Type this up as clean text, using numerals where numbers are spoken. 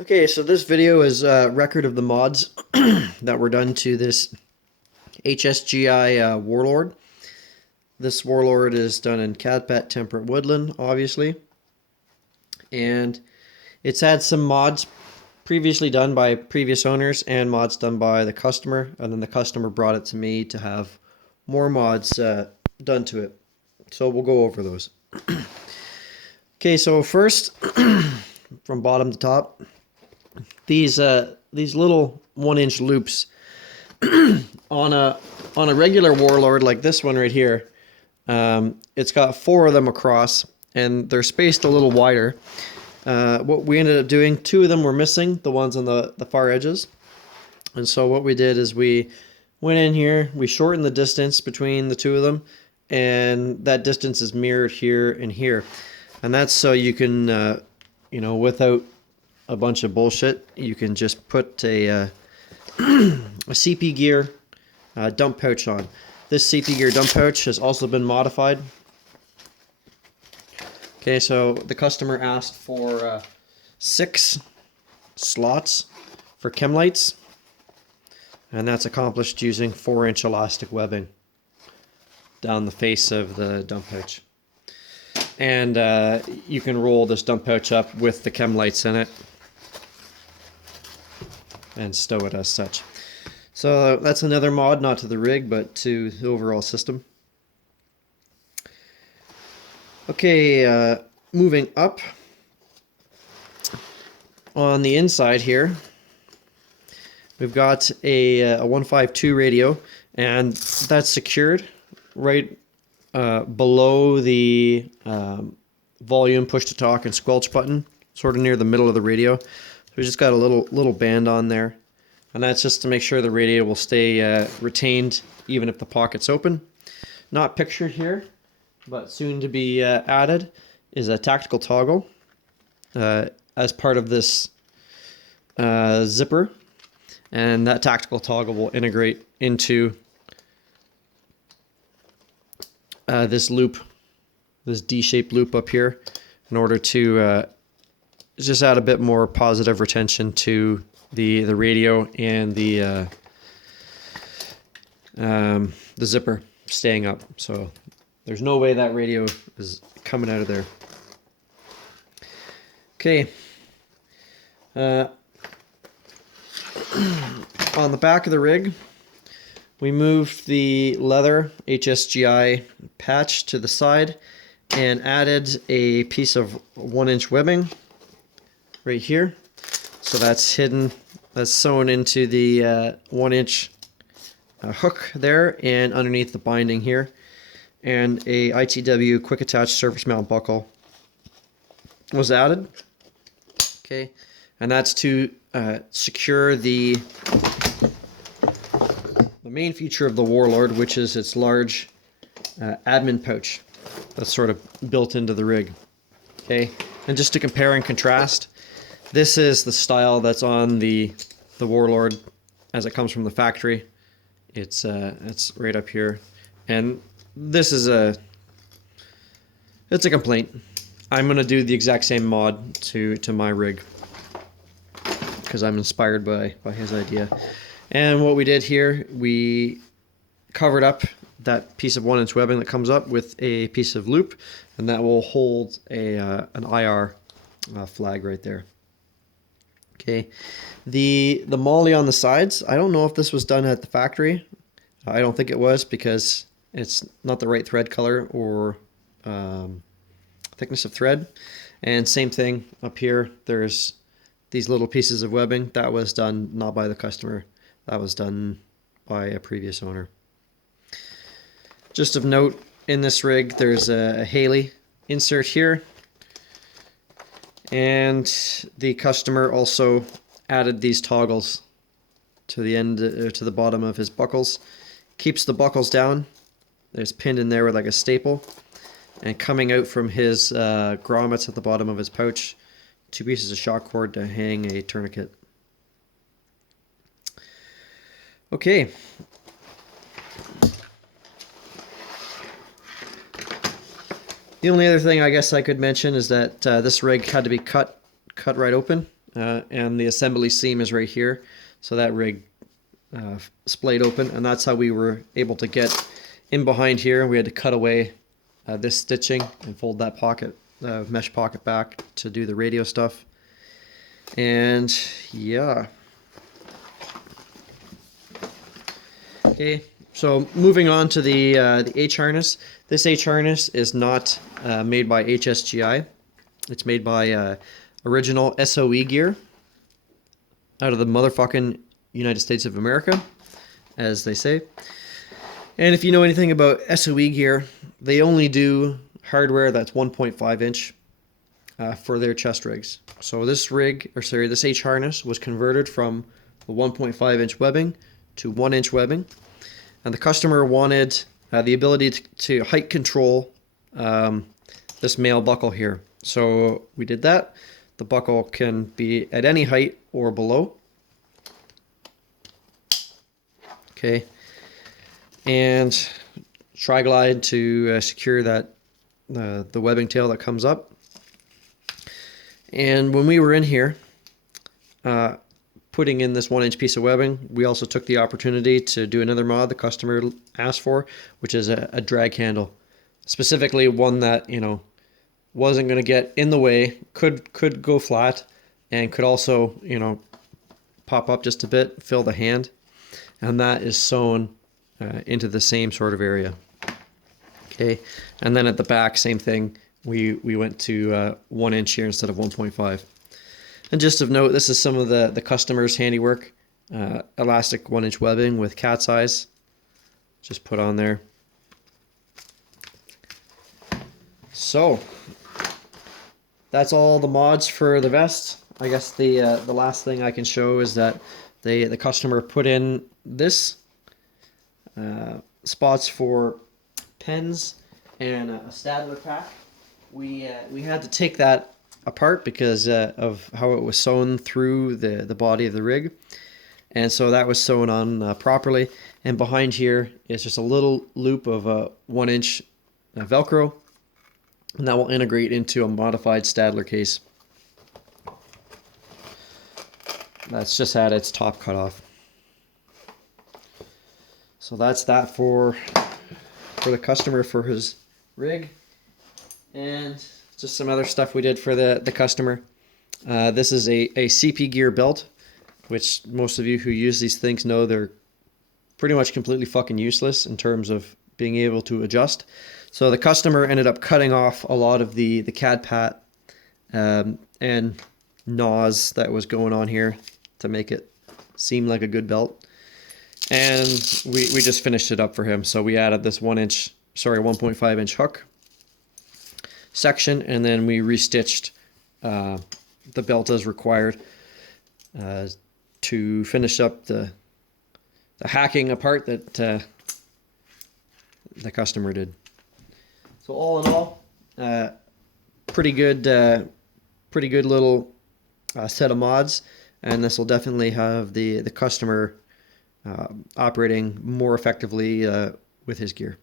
Okay, so this video is a record of the mods that were done to this HSGI Warlord. This Warlord is done in CADPAT Temperate Woodland, obviously. And it's had some mods previously done by previous owners and mods done by the customer. And then the customer brought it to me to have more mods done to it. So we'll go over those. Okay, so first, from bottom to top, these little 1-inch loops on a regular Warlord like this one right here. It's got 4 of them across, and they're spaced a little wider. What we ended up doing, 2 of them were missing, the ones on the far edges. And so what we did is we went in here, we shortened the distance between the 2 of them, and that distance is mirrored here and here. And that's so you can, without a bunch of bullshit, you can just put a CP gear dump pouch on. This CP gear dump pouch has also been modified. Okay, so the customer asked for 6 slots for chem lights, and that's accomplished using 4-inch elastic webbing down the face of the dump pouch. And you can roll this dump pouch up with the chem lights in it and stow it as such. So that's another mod, not to the rig, but to the overall system. Okay, moving up. On the inside here, we've got a 152 radio, and that's secured right below the volume, push to talk, and squelch button, sort of near the middle of the radio. So we just got a little band on there, and that's just to make sure the radio will stay retained even if the pocket's open. Not pictured here, but soon to be added is a tactical toggle as part of this zipper, and that tactical toggle will integrate into this loop, this D-shaped loop up here, in order to just add a bit more positive retention to the radio and the zipper staying up. So there's no way that radio is coming out of there. Okay. On the back of the rig, we moved the leather HSGI patch to the side and added a piece of 1-inch webbing right here. So that's hidden, that's sewn into the 1-inch hook there and underneath the binding here. And a ITW quick attach surface mount buckle was added. Okay, and that's to secure the main feature of the Warlord, which is its large admin pouch that's sort of built into the rig. Okay, and just to compare and contrast, this is the style that's on the Warlord as it comes from the factory. It's right up here, and this is it's a complaint. I'm gonna do the exact same mod to my rig because I'm inspired by his idea. And what we did here, we covered up that piece of 1-inch webbing that comes up with a piece of loop, and that will hold an IR flag right there. Okay, the molly on the sides, I don't know if this was done at the factory. I don't think it was, because it's not the right thread color or thickness of thread. And same thing up here, there's these little pieces of webbing. That was done not by the customer, that was done by a previous owner. Just of note, in this rig there's a Haley insert here, and the customer also added these toggles to the end, to the bottom of his buckles. Keeps the buckles down. There's pinned in there with like a staple, and coming out from his grommets at the bottom of his pouch, 2 pieces of shock cord to hang a tourniquet. Okay. The only other thing I guess I could mention is that this rig had to be cut right open and the assembly seam is right here. So that rig splayed open, and that's how we were able to get in behind here. We had to cut away this stitching and fold that pocket, mesh pocket back to do the radio stuff. And yeah. Okay, so moving on to the H harness. This H harness is not made by HSGI. It's made by original SOE gear out of the motherfucking United States of America, as they say. And if you know anything about SOE gear, they only do hardware that's 1.5 inch for their chest rigs. So this this H harness was converted from the 1.5 inch webbing to 1 inch webbing. And the customer wanted the ability to height control this male buckle here. So we did that. The buckle can be at any height or below. Okay. And tri-glide to secure that the webbing tail that comes up. And when we were in here putting in this 1 inch piece of webbing, we also took the opportunity to do another mod the customer asked for, which is a drag handle. Specifically one that, you know, wasn't going to get in the way, could go flat, and could also, you know, pop up just a bit, fill the hand. And that is sewn into the same sort of area. Okay, and then at the back, same thing. We went to 1 inch here instead of 1.5. And just of note, this is some of the customer's handiwork. Elastic 1 inch webbing with cat's eyes. Just put on there. So, that's all the mods for the vest. I guess the last thing I can show is that the customer put in this spots for pens and a Stadler pack. We had to take that apart because of how it was sewn through the body of the rig, and so that was sewn on properly. And behind here is just a little loop of 1 inch Velcro, and that will integrate into a modified Stadler case. That's just had its top cut off. So that's that for the customer for his rig. And just some other stuff we did for the customer. This is a CP gear belt, which most of you who use these things know they're pretty much completely fucking useless in terms of being able to adjust. So the customer ended up cutting off a lot of the CADPAT and NOS that was going on here to make it seem like a good belt. And we just finished it up for him. So we added this 1.5 inch hook section, and then we restitched the belt as required to finish up the hacking apart that the customer did. So all in all, pretty good little set of mods, and this will definitely have the customer operating more effectively with his gear.